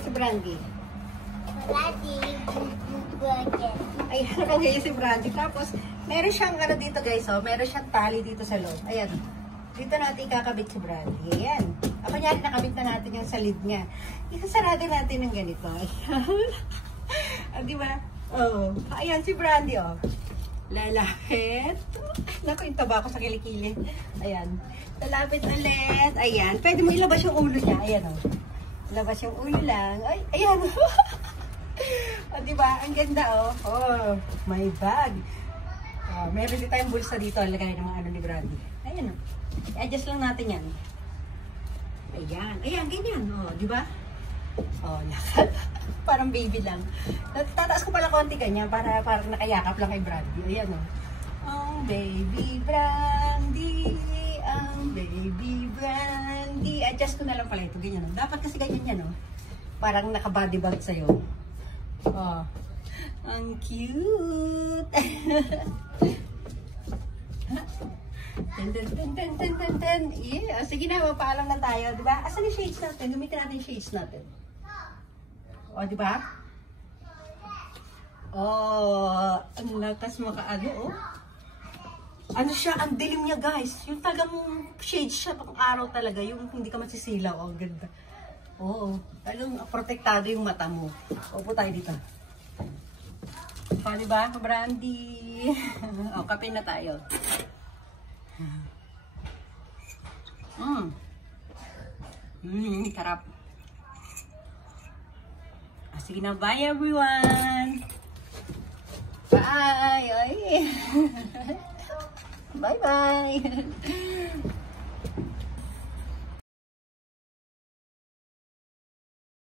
si Brandy? Brandy. Ayan, nakagaya si Brandy. Tapos, meron siyang ano dito guys, oh. Meron siyang tali dito sa loob. Ayan. Dito natin kakabit si Brandy. Ayan. Ako niya, nakabit na natin yung sa lid niya. Isasarado natin ng ganito. Ayan. Ah, di ba? Oh. Ayan si Brandy, oh. Lalapit. Naku, yung taba ko sa kilikili. Ayan. Lalapit ulit. Ayan. Pwede mo ilabas yung ulo niya. Ayan, oh. Ilabas yung ulo lang. Ay, ayan. O, diba? Ang ganda, oh. Oh, my bag. Oh, meron din tayong bulsa dito. Lagay ng mga ano ni Brandy. Ayan, oh. I-adjust lang natin yan. Ayan. Ayan, ganyan. Oh, diba? Oh, lakad. Parang baby lang. Tataas ko pala konti ganyan para nakayakap lang kay Brandy. Ayan, oh. Ang baby Brandy. Ang baby Brandy. Adjust ko na lang pala ito. Ganyan, oh. Dapat kasi ganyan yan, oh. Parang naka-body bag sa'yo. Oh, ang cute. Ten. Yeah. Sige na, mapaalam na tayo, di ba? Asan yung shades natin? Gamitin natin yung shades natin. O, di ba? Oh, ang lakas makaano, oh. Ano siya, ang dilim niya, guys. Yung talagang shades siya, pang araw talaga. Yung hindi ka masisilaw, oh, ganda. Oo, talagang protektado yung mata mo. Upo tayo dito. O, diba, Brandy? O, kape na tayo. Sarap. Sige na, bye everyone! Bye! Bye-bye!